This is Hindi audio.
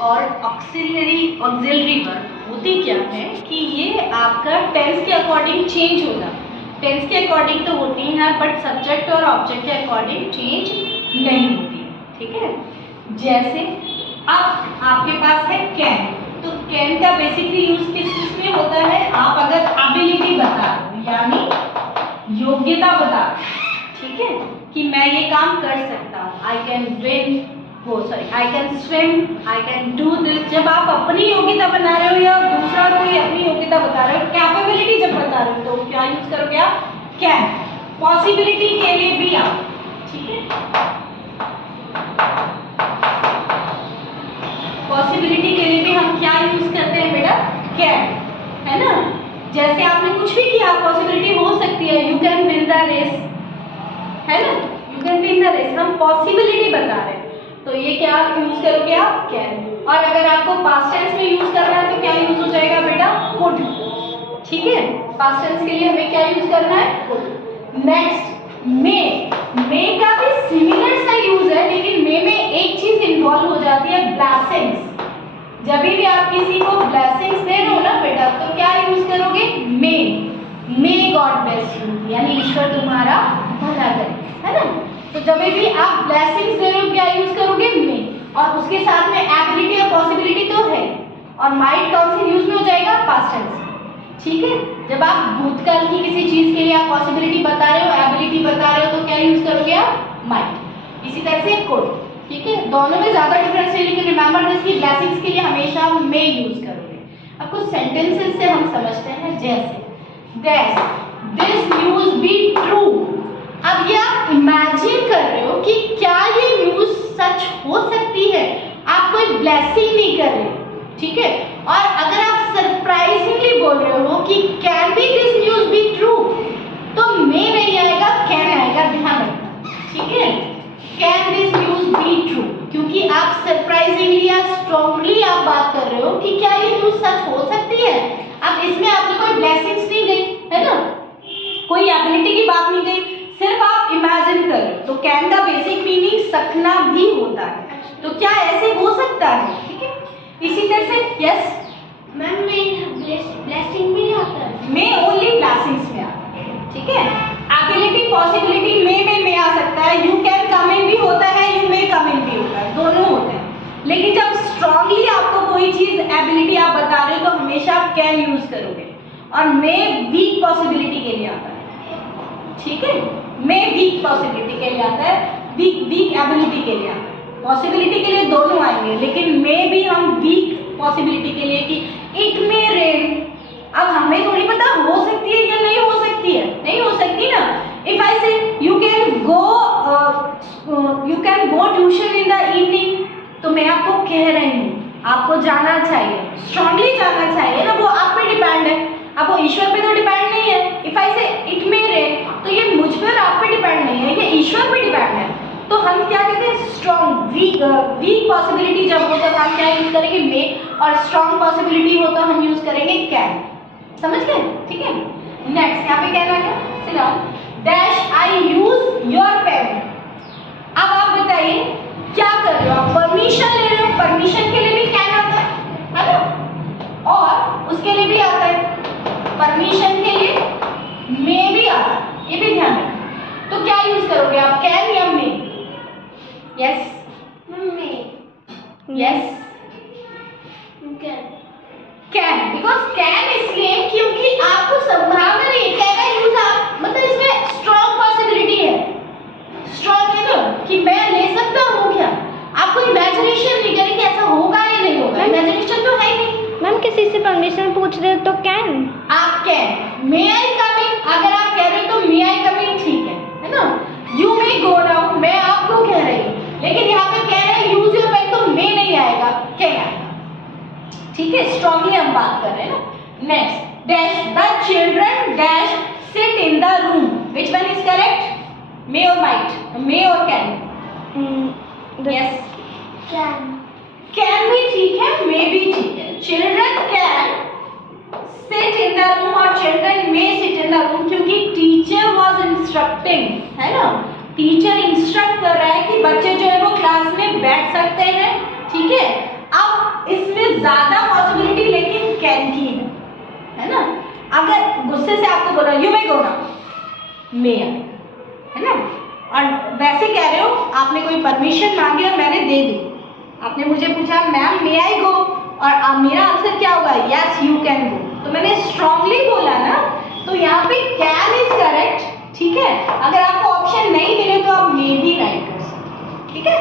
और ऑक्सिलरी वर्ब होती क्या है कि ये आपका टेंस के अकॉर्डिंग चेंज होगा। टेंस के अकॉर्डिंग तो होती हैं बट सब्जेक्ट और ऑब्जेक्ट के अकॉर्डिंग चेंज नहीं होती, ठीक है। जैसे अब आपके पास है कैन, तो कैन का बेसिकली यूज किस में होता है, आप अगर एबिलिटी बता रहे हो यानी योग्यता बता रहे हो, ठीक है, कि मैं ये काम कर सकता हूँ, I can swim, I can do this. जब आप अपनी योग्यता बता रहे हो या दूसरा कोई अपनी योग्यता बता रहे हो, कैपेबिलिटी जब बता रहे हो तो क्या यूज करोगे आप, कैन। पॉसिबिलिटी के लिए भी आप, ठीक है, पॉसिबिलिटी के लिए भी हम क्या यूज करते हैं बेटा, कैन, है ना। जैसे आपने कुछ भी किया, पॉसिबिलिटी हो सकती है, you can win the race, है ना, you can win the race, हम पॉसिबिलिटी बता रहे हैं तो ये क्या यूज करोगे आप, कैन। और अगर आपको पास्ट टेंस में यूज करना है तो क्या यूज हो जाएगा बेटा, कुड, ठीक है। पास्ट टेंस के लिए हमें क्या यूज करना है, कुड। नेक्स्ट मे का भी सिमिलर सा यूज है, लेकिन मे में एक चीज इन्वॉल्व हो जाती है, ब्लेसिंग्स। जब भी आप किसी को ब्लेसिंग्स दे रहे हो ना बेटा, तो क्या यूज करोगे, मे गॉड ब्लेस यू, यानी ईश्वर तुम्हारा भला करे, है ना। तो जब भी आप ब्लेसिंग्स दे रहे हो क्या यूज करोगे, मे। और उसके साथ में एबिलिटी और पॉसिबिलिटी तो है, और माइट कौन से यूज में हो जाएगा, पास्ट टेंस, ठीक है। जब आप भूतकाल की किसी चीज के लिए आप पॉसिबिलिटी बता रहे हो, एबिलिटी बता रहे हो, तो क्या यूज करोगे आप, माइट। इसी तरह से कुड, ठीक है। दोनों में ज्यादा डिफरेंस है, लेकिन रिमेंबर दिस कि ब्लेसिंग्स के लिए हमेशा मे यूज करोगे। अब कुछ सेंटेंसेस से हम समझते हैं, जैसे दिस न्यूज बी ट्रू। अब ये आप इमेजिन कर रहे हो कि क्या ये न्यूज सच हो सकती है, आप कोई ब्लेसिंग नहीं कर रहे, ठीक है। और अगर आप सरप्राइजिंगली बोल रहे हो कि can be this news be true, तो मे नहीं आएगा, कैन आएगा, ध्यान रखना, ठीक है। Can this news be true, क्योंकि आप सरप्राइजिंगली या स्ट्रांगली आप बात कर रहे हो कि क्या ये न्यूज सच हो सकती है। अब इसमें आपने कोई ब्लेसिंग्स नहीं गई, है ना, कोई एबिलिटी की बात नहीं गई, सिर्फ आप इमेजिन कर रहे हो। तो कैन का बेसिक मीनिंग सकना भी होता है, तो क्या ऐसे हो सकता है, ठीक है। इसी तरह से यस मैम, में ब्लेसिंग भी आता है, में ओनली ब्लेसिंग्स में आता है, ठीक है। एबिलिटी पॉसिबिलिटी में आ सकता है, यू कैन कम इन भी होता है, यू मे कम इन भी होता है, दोनों होते हैं। लेकिन जब स्ट्रांगली आपको कोई चीज एबिलिटी आप बता रहे हो तो हमेशा आप कैन यूज करोगे। और मे वीक पॉसिबिलिटी के लिए आता है, ठीक है, मे वीक पॉसिबिलिटी के लिए आता है, वीक एबिलिटी के लिए आता है। पॉसिबिलिटी के लिए दोनों आएंगे, लेकिन मे भी हम वीक पॉसिबिलिटी के लिए कि इट मे रेन। अब हमें थोड़ी पता हो सकती है या नहीं हो सकती है, नहीं हो सकती ना। इफ आई से you can go tuition in the evening, तो मैं आपको कह रही हूँ आपको जाना चाहिए, स्ट्रांगली जाना चाहिए ना, वो आप पे डिपेंड है, अब वो ईश्वर पे तो डिपेंड नहीं है। इफ आई से इट मे रेन, तो ये मुझ पर आप पे डिपेंड नहीं है, ये ईश्वर पे डिपेंड है। तो हम क्या कहते हैं, स्ट्रॉन्ग वीक पॉसिबिलिटी जब हो तो हम क्या यूज करेंगे, मे, और स्ट्रॉन्ग पॉसिबिलिटी हो तो हम यूज करेंगे कैन। समझ गए, ठीक है। नेक्स्ट यहाँ पे कहना क्या, सिना dash I use your pen. अब आप बताइए क्या कर रहे हो, आप परमिशन ले रहे हो, परमिशन के लिए भी कैन आता है ना, और उसके लिए भी आता है, परमिशन के लिए मे भी आता है, ये भी ध्यान रखना। तो क्या यूज करोगे आप, कैन या may, yes yes can, because can इसलिए क्योंकि आपको संभावना नहीं है, कैन का यूज आप मतलब इसमें स्ट्रॉन्ग पॉसिबिलिटी है, स्ट्रॉन्ग है ना कि मैं ले सकता हूँ क्या, आपको इमेजिनेशन नहीं करें कि ऐसा होगा या नहीं होगा, इमेजिनेशन तो है ही नहीं। मैम किसी से परमिशन पूछ रहे हो तो कैन, आप कैन, मे आई कम इन, अगर आप कह रहे हो तो मे आई कम इन, ठीक है ना। यू मे गो नाउ, मैं आपको कह रही हूँ, लेकिन यहाँ पे कह रहे हैं यूज योर पेन, तो मे नहीं आएगा, कैन आएगा, ठीक है। स्ट्रांगली हम बात कर रहे हैं ना। Next dash the children dash sit in the room, which one is correct, may और माइट, मे और कैन, यस कैन भी ठीक है, मे भी ठीक है। Children can sit in the room और children may sit in the room, क्योंकि टीचर वाज इंस्ट्रक्टिंग, है ना, टीचर इंस्ट्रक्ट कर रहा है कि बच्चे जो है वो क्लास में बैठ सकते हैं, ठीक है। अब बोला यू मे गो ना, मे, है ना। और वैसे कह रहे हो, आपने कोई परमिशन मांगी और मैंने दे दी, आपने मुझे पूछा मैम मे आई गो, और मेरा आंसर क्या होगा, यस यू कैन गो, तो मैंने स्ट्रांगली बोला ना, तो यहाँ पे कैन इज करेक्ट, ठीक है। अगर आपको ऑप्शन नहीं मिले तो आप मे भी राइट कर सकते, ठीक है।